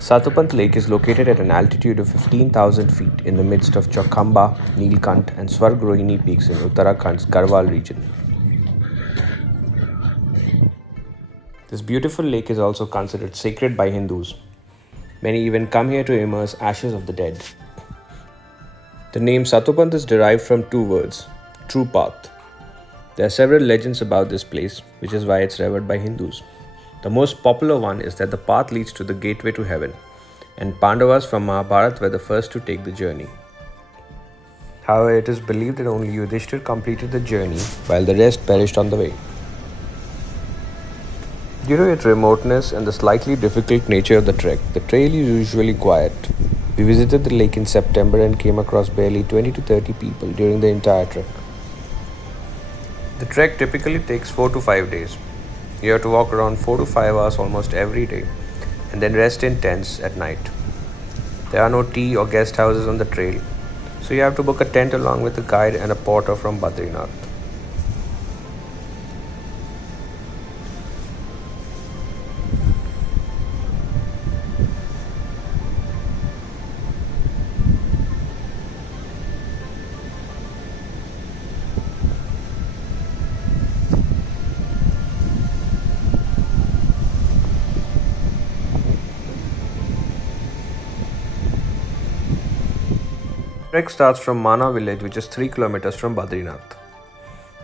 Satopanth Lake is located at an altitude of 15,000 feet in the midst of Chaukhamba, Neelkanth, and Swargarohini peaks in Uttarakhand's Garhwal region. This beautiful lake is also considered sacred by Hindus. Many even come here to immerse ashes of the dead. The name Satopanth is derived from two words, true path. There are several legends about this place, which is why it's revered by Hindus. The most popular one is that the path leads to the gateway to heaven, and Pandavas from Mahabharat were the first to take the journey. However, it is believed that only Yudhisthir completed the journey, while the rest perished on the way. Due to its remoteness and the slightly difficult nature of the trek, the trail is usually quiet. We visited the lake in September and came across barely 20 to 30 people during the entire trek. The trek typically takes 4 to 5 days. You have to walk around 4 to 5 hours almost every day and then rest in tents at night. There are no tea or guest houses on the trail, so you have to book a tent along with a guide and a porter from Badrinath. Trek starts from Mana village, which is 3 kilometers from Badrinath.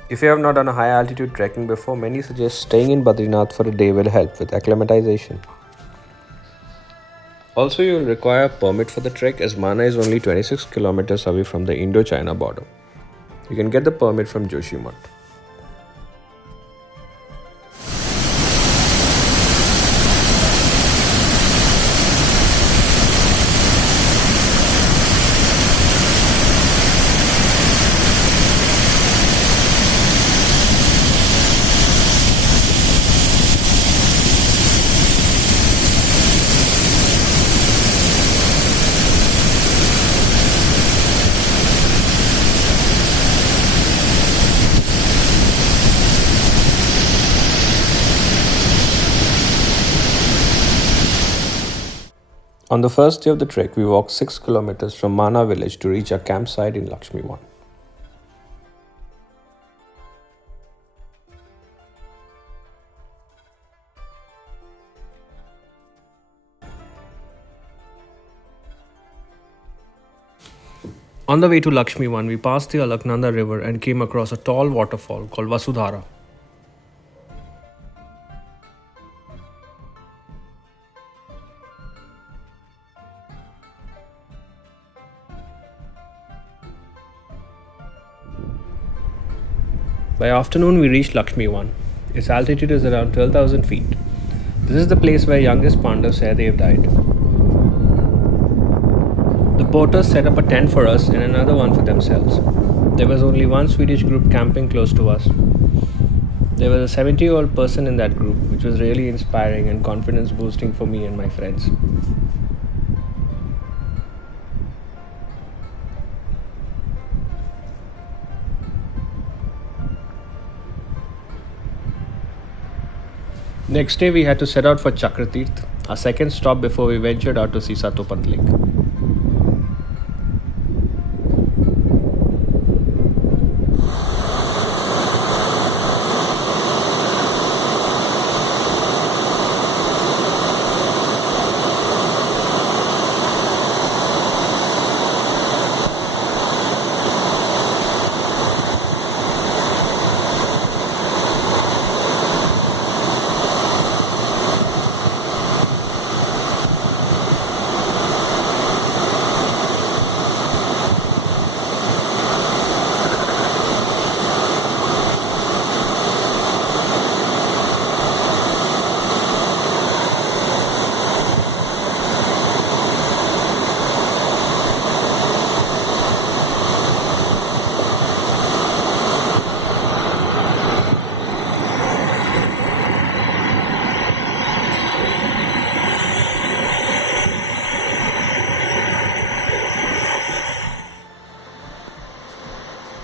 If you have not done a high altitude trekking before, many suggest staying in Badrinath for a day will help with acclimatization. Also, you will require a permit for the trek as Mana is only 26 kilometers away from the Indo-China border. You can get the permit from Joshimath. On the first day of the trek, we walked 6 kilometers from Mana village to reach our campsite in Lakshmiwan. On the way to Lakshmiwan, we passed the Alaknanda river and came across a tall waterfall called Vasudhara. By afternoon, we reached Lakshmiwan. Its altitude is around 12,000 feet. This is the place where youngest Pandavas say they have died. The porters set up a tent for us and another one for themselves. There was only one Swedish group camping close to us. There was a 70-year-old person in that group, which was really inspiring and confidence boosting for me and my friends. Next day we had to set out for Chakratirth, our second stop before we ventured out to see Satopanth Lake.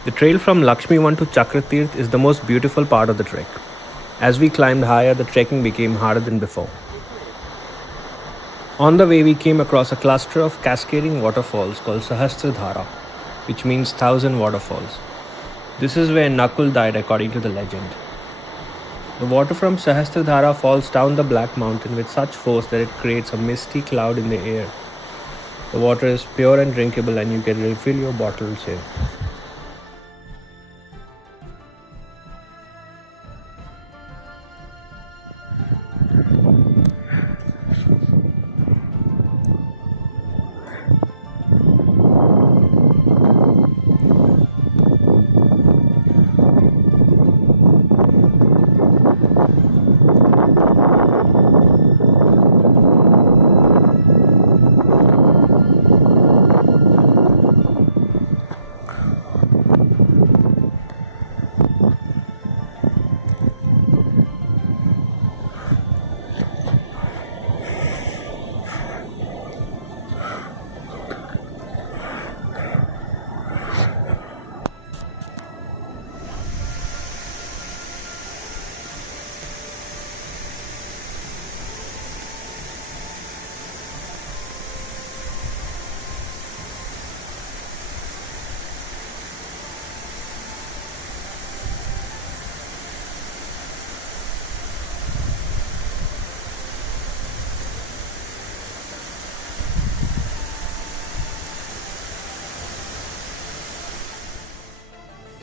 The trail from Lakshmiwan to Chakratirth is the most beautiful part of the trek. As we climbed higher, the trekking became harder than before. On the way, we came across a cluster of cascading waterfalls called Sahasradhara, which means 1,000 waterfalls. This is where Nakul died according to the legend. The water from Sahasradhara falls down the Black Mountain with such force that it creates a misty cloud in the air. The water is pure and drinkable, and you can refill your bottles here.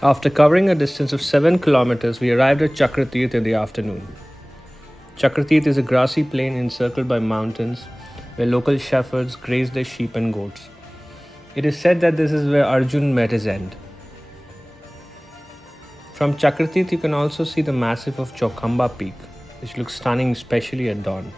After covering a distance of 7 kilometers, we arrived at Chakratirth in the afternoon. Chakratirth is a grassy plain encircled by mountains where local shepherds graze their sheep and goats. It is said that this is where Arjun met his end. From Chakratirth, you can also see the massif of Chaukhamba peak, which looks stunning especially at dawn.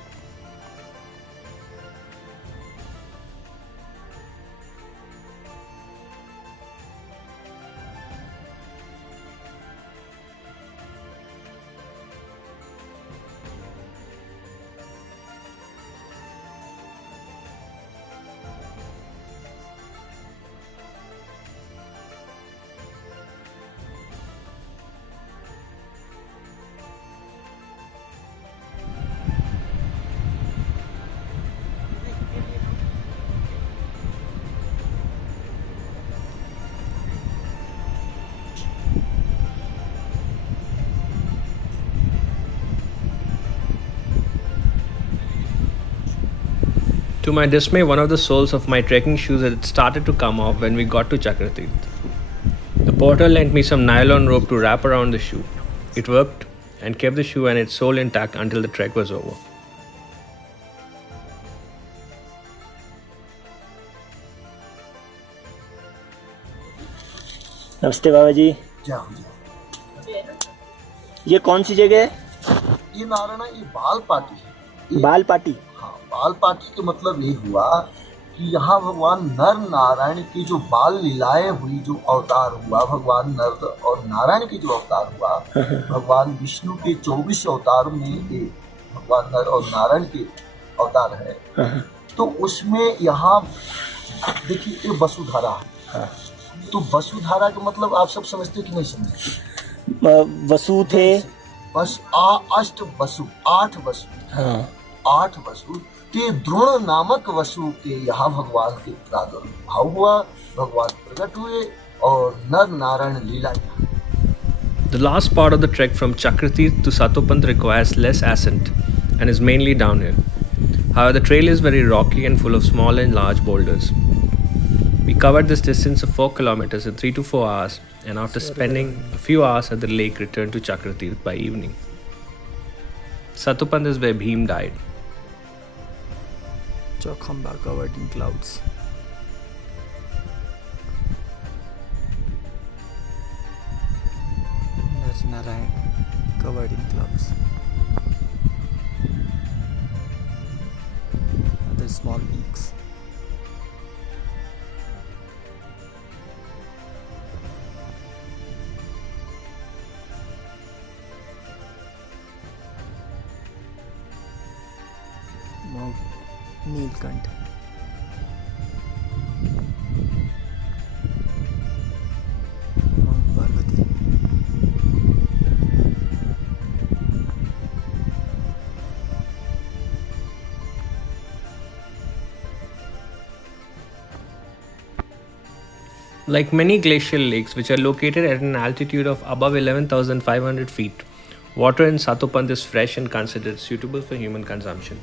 To my dismay, one of the soles of my trekking shoes had started to come off when we got to Chakratirth. The porter lent me some nylon rope to wrap around the shoe. It worked and kept the shoe and its sole intact until the trek was over. नमस्ते बाबा जी। ये कौन सी जगह है? ये नारायणा, ये बाल party है। बाल पार्टी? हाँ, बाल पार्टी के मतलब ये हुआ कि यहाँ भगवान नर नारायण की जो बाल लीलाएं हुई, जो अवतार हुआ, भगवान नर और नारायण की जो अवतार हुआ, भगवान विष्णु के 24 अवतारों में एक भगवान नर और नारायण के अवतार है। तो उसमें यहाँ देखिए, ये वसुधारा है। तो वसुधारा का मतलब आप सब समझते कि नहीं समझते? वसु थे बस अष्ट वसु, 8 वसु। हाँ। 8 वसु के द्रोण नामक वसु के यहाँ भगवान के प्रादुर्भाव हुआ, भगवान प्रकट हुए और नर नारायण लीला। The last part of the trek from Chakratirth to Satopant requires less ascent and is mainly downhill. However, the trail is very rocky and full of small and large boulders. We covered this distance of 4 kilometers in 3 to 4 hours, and after spending a few hours at the lake, returned to Chakratirth by evening. Satopant is where Bhim died. Chaukhamba covered in clouds. There's Narayan covered in clouds. Other small peaks. Mount Neelkanth. Mount Parvati. Like many glacial lakes, which are located at an altitude of above 11,500 feet, water in Satopant is fresh and considered suitable for human consumption.